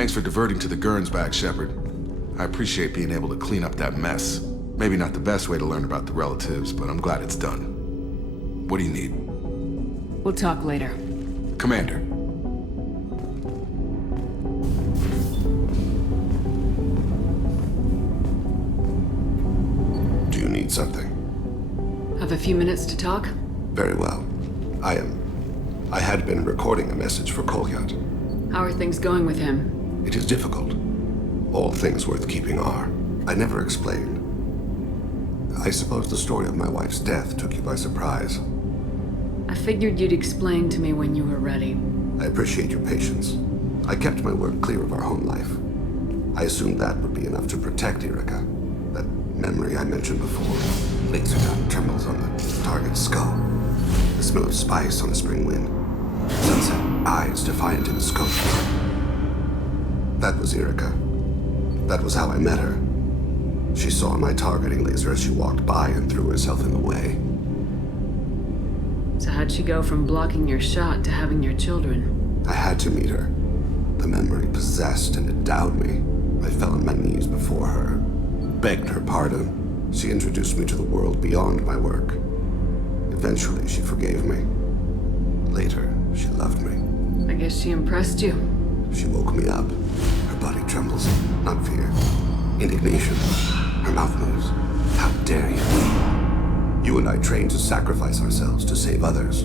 Thanks for diverting to the Gurns back, Shepard. I appreciate being able to clean up that mess. Maybe not the best way to learn about the relatives, but I'm glad it's done. What do you need? We'll talk later. Commander. Do you need something? Have a few minutes to talk? Very well. I had been recording a message for Kolyat. How are things going with him? It is difficult. All things worth keeping are. I never explained. I suppose the story of my wife's death took you by surprise. I figured you'd explain to me when you were ready. I appreciate your patience. I kept my work clear of our home life. I assumed that would be enough to protect Erica. That memory I mentioned before. Laser dot trembles on the target's skull. The smell of spice on a spring wind. Sunset eyes defiant in the scope. That was Erica. That was how I met her. She saw my targeting laser as she walked by and threw herself in the way. So how'd she go from blocking your shot to having your children? I had to meet her. The memory possessed and endowed me. I fell on my knees before her, begged her pardon. She introduced me to the world beyond my work. Eventually, she forgave me. Later, she loved me. I guess she impressed you. She woke me up. Her body trembles, not fear. Indignation. Her mouth moves. How dare you? You and I trained to sacrifice ourselves to save others.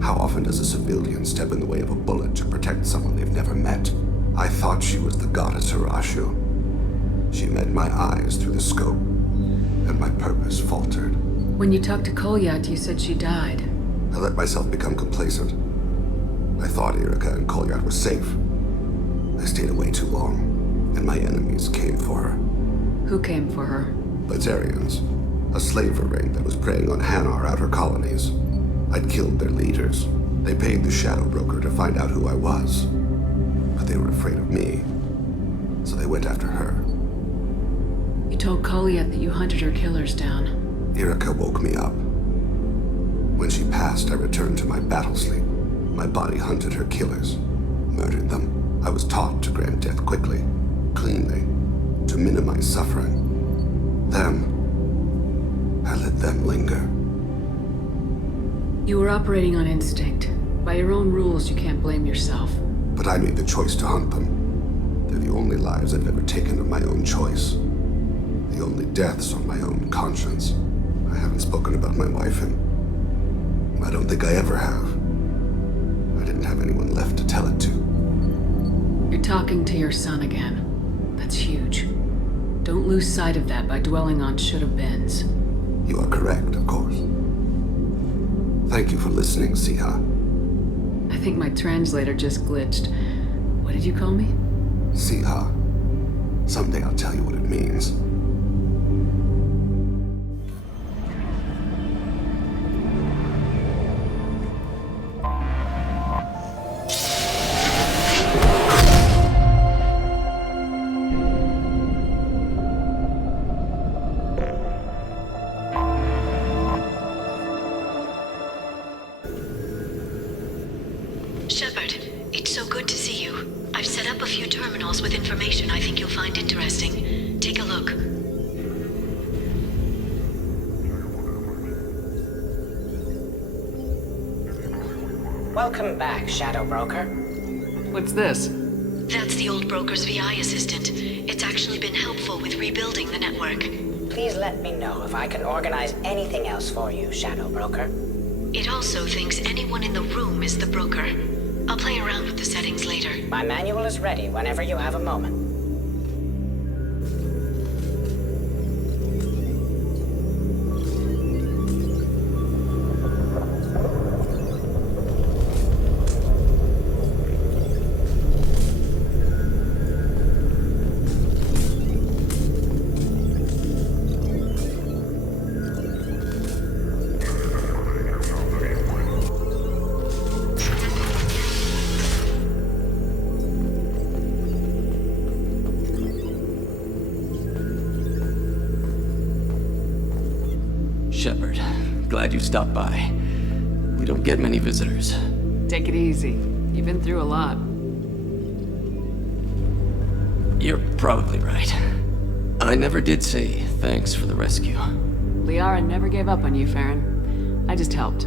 How often does a civilian step in the way of a bullet to protect someone they've never met? I thought she was the goddess Hirashu. She met my eyes through the scope, and my purpose faltered. When you talked to Kolyat, you said she died. I let myself become complacent. I thought Erica and Kolyat were safe. I stayed away too long, and my enemies came for her. Who came for her? Batarians. A slaver ring that was preying on Hanar outer colonies. I'd killed their leaders. They paid the Shadow Broker to find out who I was. But they were afraid of me, so they went after her. You told Kolyat that you hunted her killers down. Erica woke me up. When she passed, I returned to my battle sleep. My body hunted her killers, murdered them. I was taught to grant death quickly, cleanly, to minimize suffering. Then, I let them linger. You were operating on instinct. By your own rules, you can't blame yourself. But I made the choice to hunt them. They're the only lives I've ever taken of my own choice. The only deaths on my own conscience. I haven't spoken about my wife, and I don't think I ever have. I didn't have anyone left to tell it to. You're talking to your son again. That's huge. Don't lose sight of that by dwelling on should-have-beens. You are correct, of course. Thank you for listening, Siha. I think my translator just glitched. What did you call me? Siha. Someday I'll tell you what it means. Shepard, it's so good to see you. I've set up a few terminals with information I think you'll find interesting. Take a look. Welcome back, Shadow Broker. What's this? That's the old broker's VI assistant. It's actually been helpful with rebuilding the network. Please let me know if I can organize anything else for you, Shadow Broker. It also thinks anyone in the room is the broker. I'll play around with the settings later. My manual is ready whenever you have a moment. Shepard, glad you stopped by. We don't get many visitors. Take it easy. You've been through a lot. You're probably right. I never did say thanks for the rescue. Liara never gave up on you, Farron. I just helped.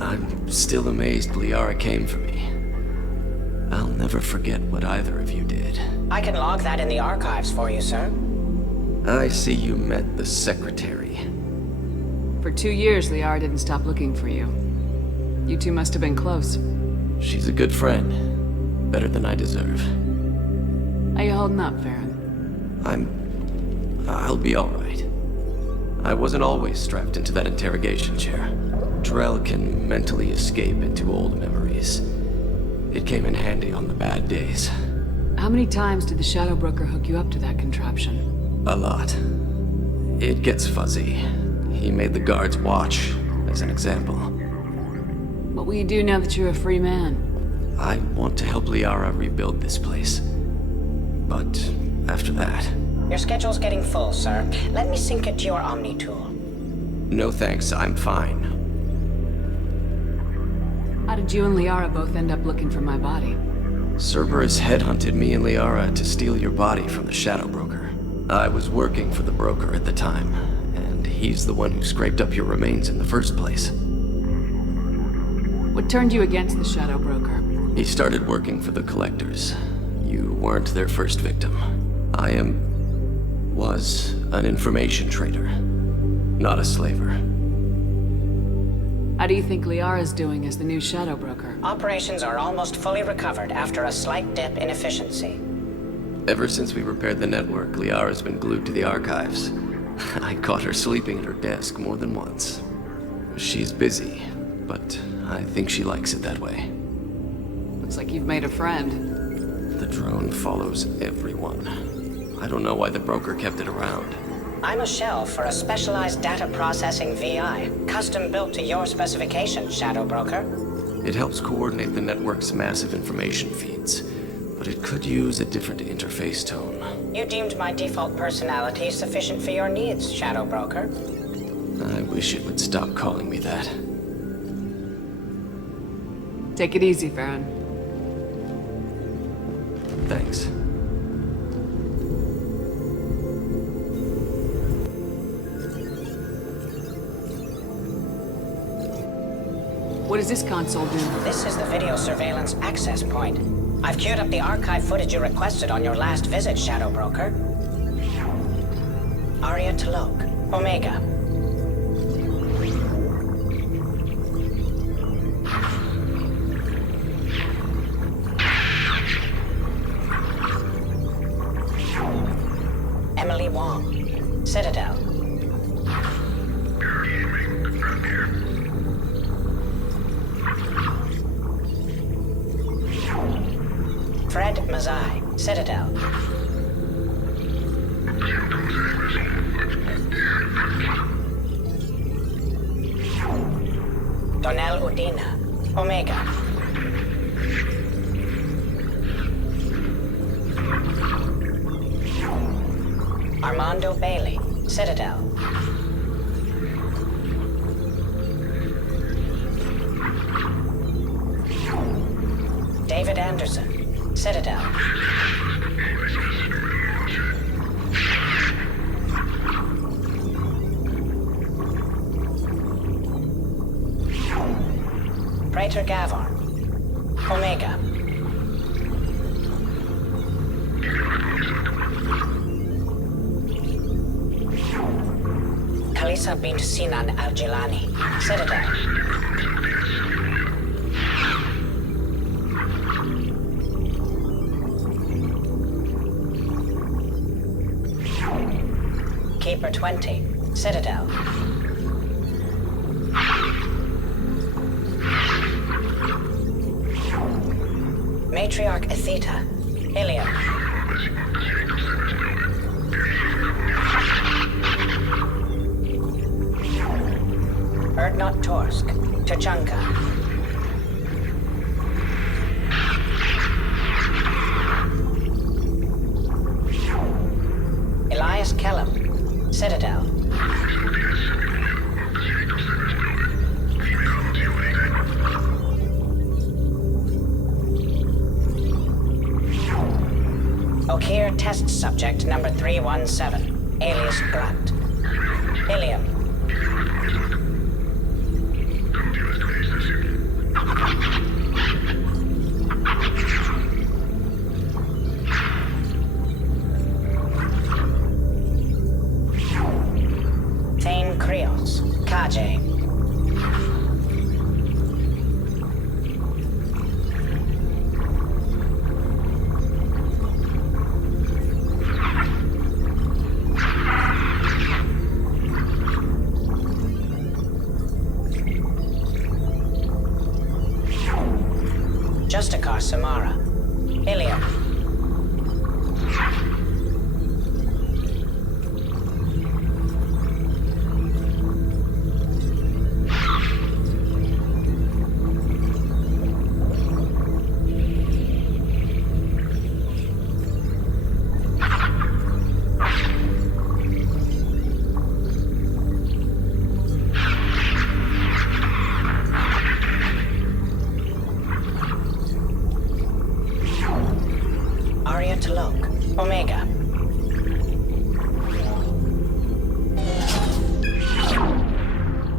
I'm still amazed Liara came for me. I'll never forget what either of you did. I can log that in the archives for you, sir. I see you met the secretary. For 2 years, Liara didn't stop looking for you. You two must have been close. She's a good friend. Better than I deserve. How you holding up, Farron? I'll be alright. I wasn't always strapped into that interrogation chair. Drell can mentally escape into old memories. It came in handy on the bad days. How many times did the Shadow Broker hook you up to that contraption? A lot. It gets fuzzy. He made the guards watch, as an example. What will you do now that you're a free man? I want to help Liara rebuild this place. But after that... Your schedule's getting full, sir. Let me sync it to your Omni tool. No thanks, I'm fine. How did you and Liara both end up looking for my body? Cerberus headhunted me and Liara to steal your body from the Shadow Broker. I was working for the broker at the time, and he's the one who scraped up your remains in the first place. What turned you against the Shadow Broker? He started working for the Collectors. You weren't their first victim. was an information trader, not a slaver. How do you think Liara's doing as the new Shadow Broker? Operations are almost fully recovered after a slight dip in efficiency. Ever since we repaired the network, Liara's been glued to the archives. I caught her sleeping at her desk more than once. She's busy, but I think she likes it that way. Looks like you've made a friend. The drone follows everyone. I don't know why the broker kept it around. I'm a shell for a specialized data processing VI, custom built to your specifications, Shadow Broker. It helps coordinate the network's massive information feeds, but it could use a different interface tone. You deemed my default personality sufficient for your needs, Shadow Broker. I wish it would stop calling me that. Take it easy, Farron. Thanks. What does this console do? This is the video surveillance access point. I've queued up the archive footage you requested on your last visit, Shadow Broker. Aria Talok, Omega. Emily Wong, Citadel. Fred Mazai, Citadel. Donnell Udina, Omega. Armando Bailey, Citadel. David Anderson, Citadel. Praetor Gavon, Omega. Kalisa bint Sinan Al-Jilani, Citadel. Keeper 20, Citadel. Matriarch Atheta, Ilium. Erdnot Torsk, Tuchanka. Elias Kellum, Citadel. subject number 317, alias Grunt. Ilium. Thane Krios, Kaje. Justikar Samara. Ilium. Omega.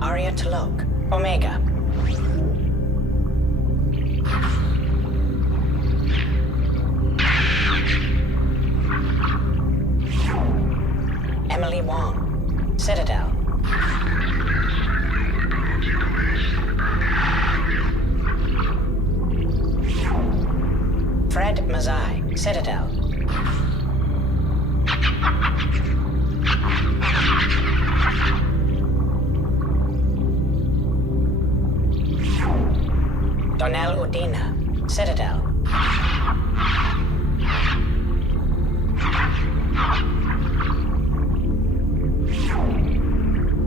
Arya Talok. Omega. Emily Wong. Citadel. Fred Mazai. Citadel. Donnell Udina, Citadel.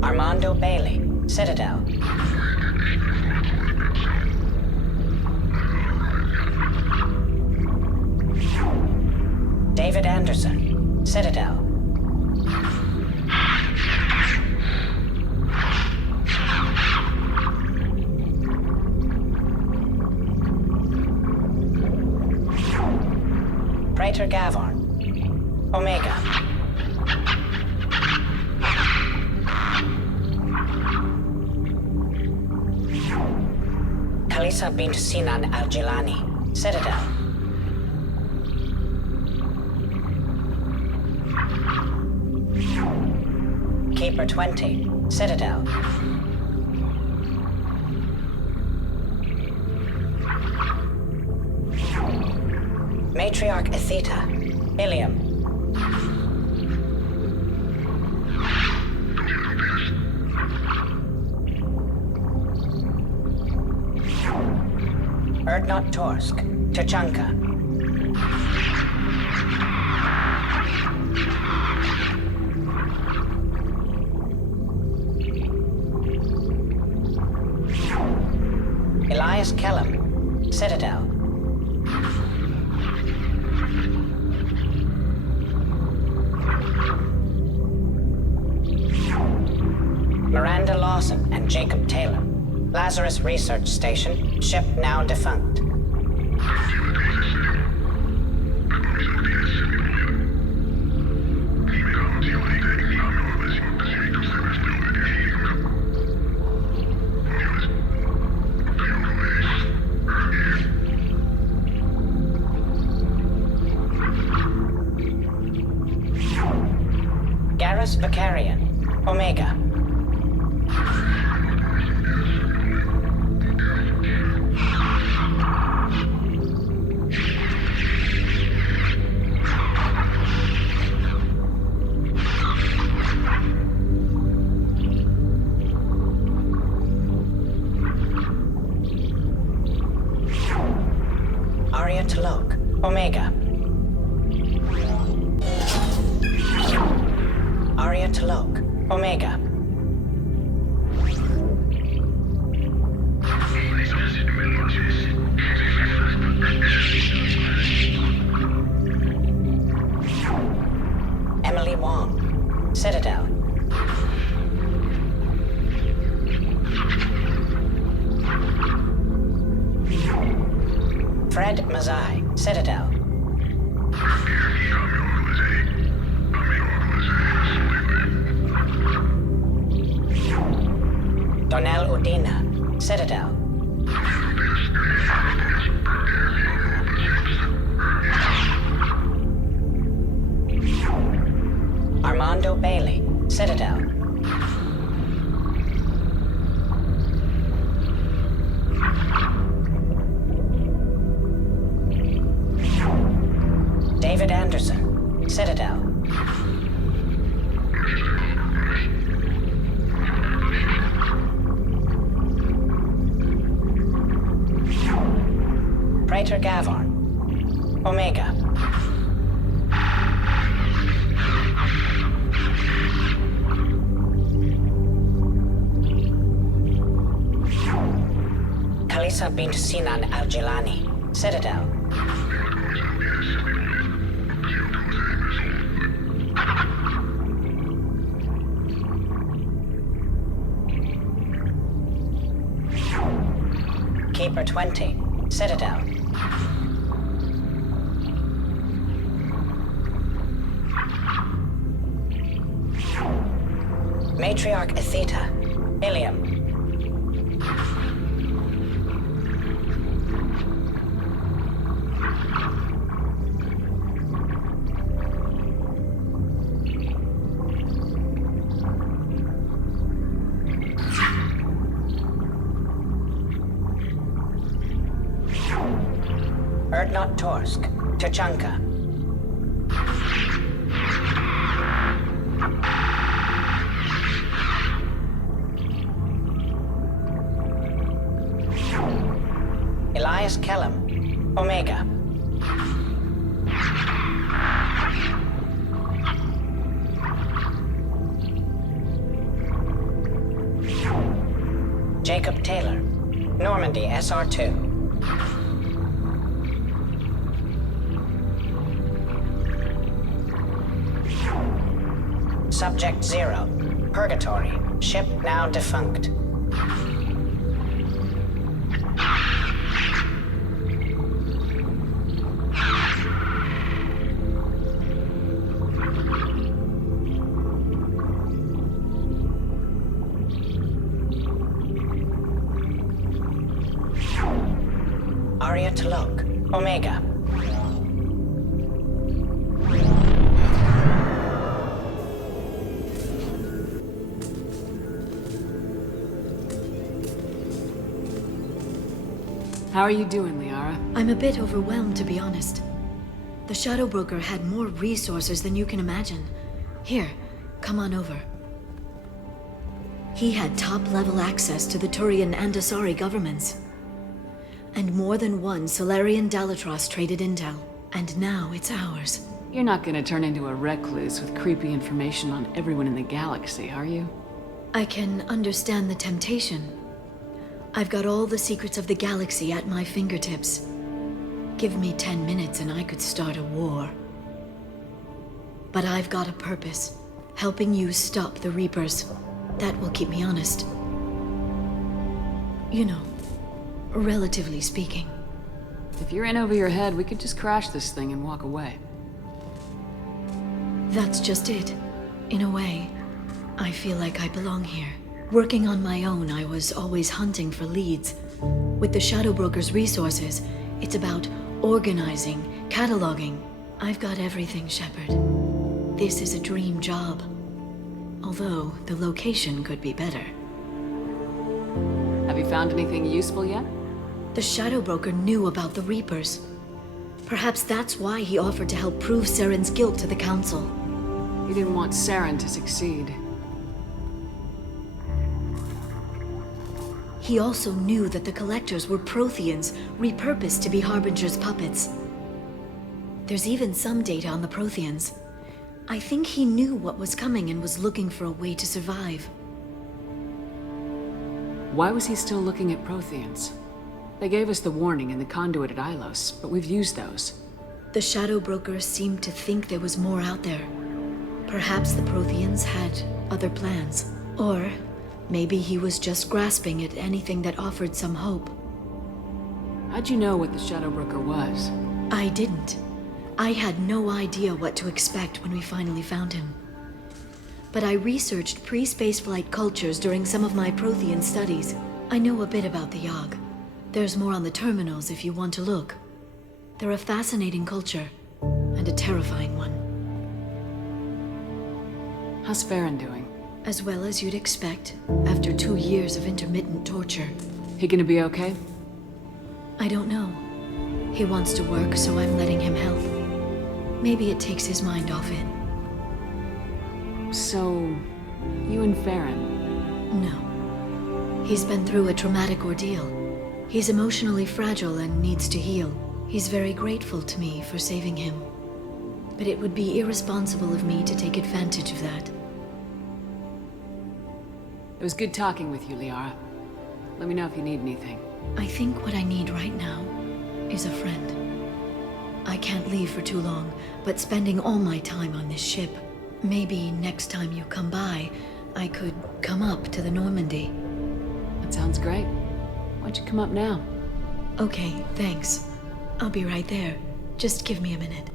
Armando Bailey, Citadel. David Anderson, Citadel. Praetor Gavorn, Omega. Kalisa bint Sinan Al-Jilani, Citadel. Keeper 20, Citadel. Matriarch Atheta, Ilium. Erdnot Torsk, Tachanka. Elias Kellum, Citadel. Miranda Lawson and Jacob Taylor. Lazarus Research Station, ship now defunct. Garrus Vicarian, Omega. Arya Talok, Omega. Arya Talok, Omega. Emily Wong, Citadel. Fred Mazai, Citadel. Donnell Udina, Citadel. Armando Bailey, Citadel. David Anderson, Citadel. Praetor Gavorn, Omega. Kalisa bint Sinan al-Jilani, Citadel. Keeper 20, Citadel. Matriarch Atheta, Ilium. Erdnot Torsk, Tuchanka. Elias Kellum, Omega. Jacob Taylor, Normandy SR2. Subject 0, Purgatory, ship now defunct. Arya T'Loak, Omega. How are you doing, Liara? I'm a bit overwhelmed, to be honest. The Shadow Broker had more resources than you can imagine. Here, come on over. He had top-level access to the Turian and Asari governments. And more than one Solarian Dalatros traded intel. And now it's ours. You're not gonna turn into a recluse with creepy information on everyone in the galaxy, are you? I can understand the temptation. I've got all the secrets of the galaxy at my fingertips. Give me 10 minutes and I could start a war. But I've got a purpose. Helping you stop the Reapers. That will keep me honest. You know, relatively speaking. If you're in over your head, we could just crash this thing and walk away. That's just it. In a way, I feel like I belong here. Working on my own, I was always hunting for leads. With the Shadow Broker's resources, it's about organizing, cataloging. I've got everything, Shepard. This is a dream job. Although, the location could be better. Have you found anything useful yet? The Shadow Broker knew about the Reapers. Perhaps that's why he offered to help prove Saren's guilt to the Council. He didn't want Saren to succeed. He also knew that the Collectors were Protheans, repurposed to be Harbinger's puppets. There's even some data on the Protheans. I think he knew what was coming and was looking for a way to survive. Why was he still looking at Protheans? They gave us the warning in the conduit at Ilos, but we've used those. The Shadow Broker seemed to think there was more out there. Perhaps the Protheans had other plans. Or maybe he was just grasping at anything that offered some hope. How'd you know what the Shadow Broker was? I didn't. I had no idea what to expect when we finally found him. But I researched pre-spaceflight cultures during some of my Prothean studies. I know a bit about the Yogg. There's more on the terminals if you want to look. They're a fascinating culture, and a terrifying one. How's Farron doing? As well as you'd expect, after 2 years of intermittent torture. He gonna be okay? I don't know. He wants to work, so I'm letting him help. Maybe it takes his mind off it. So, you and Farron? No. He's been through a traumatic ordeal. He's emotionally fragile and needs to heal. He's very grateful to me for saving him. But it would be irresponsible of me to take advantage of that. It was good talking with you, Liara. Let me know if you need anything. I think what I need right now is a friend. I can't leave for too long, but spending all my time on this ship. Maybe next time you come by, I could come up to the Normandy. That sounds great. Why'd you come up now? Okay, thanks. I'll be right there. Just give me a minute.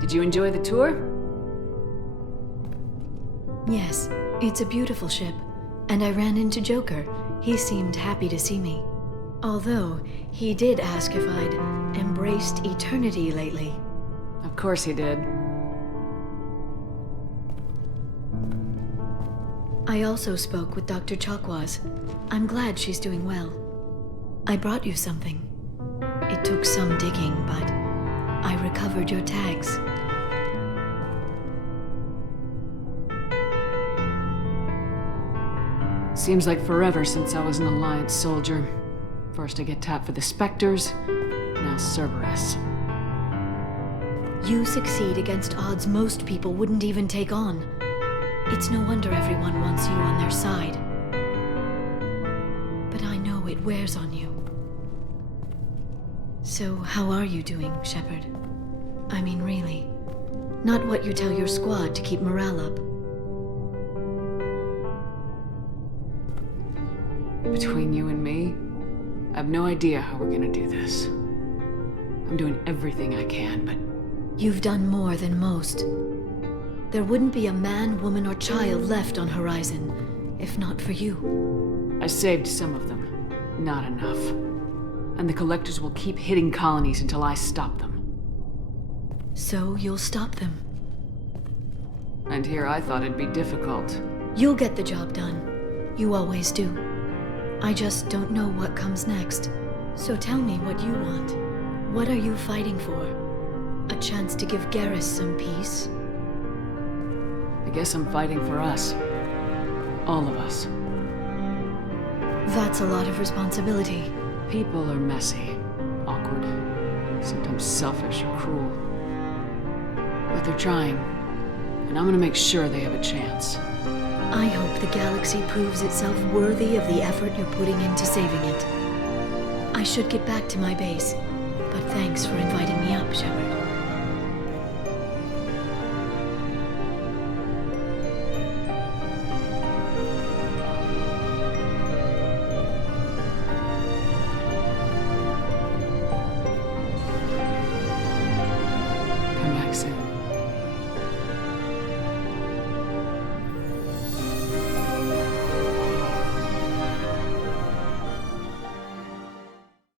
Did you enjoy the tour? Yes, it's a beautiful ship. And I ran into Joker. He seemed happy to see me. Although, he did ask if I'd embraced eternity lately. Of course he did. I also spoke with Dr. Chakwas. I'm glad she's doing well. I brought you something. It took some digging, but I recovered your tags. Seems like forever since I was an Alliance soldier. First I get tapped for the Spectres, now Cerberus. You succeed against odds most people wouldn't even take on. It's no wonder everyone wants you on their side. But I know it wears on you. So how are you doing, Shepard? I mean, really. Not what you tell your squad to keep morale up. Between you and me, I have no idea how we're gonna do this. I'm doing everything I can, but You've done more than most. There wouldn't be a man, woman, or child left on Horizon, if not for you. I saved some of them. Not enough. And the Collectors will keep hitting colonies until I stop them. So you'll stop them. And here I thought it'd be difficult. You'll get the job done. You always do. I just don't know what comes next. So tell me what you want. What are you fighting for? A chance to give Garrus some peace? I guess I'm fighting for us. All of us. That's a lot of responsibility. People are messy, awkward, sometimes selfish or cruel. But they're trying, and I'm gonna make sure they have a chance. I hope the galaxy proves itself worthy of the effort you're putting into saving it. I should get back to my base, but thanks for inviting me up, Shepard. Come back soon.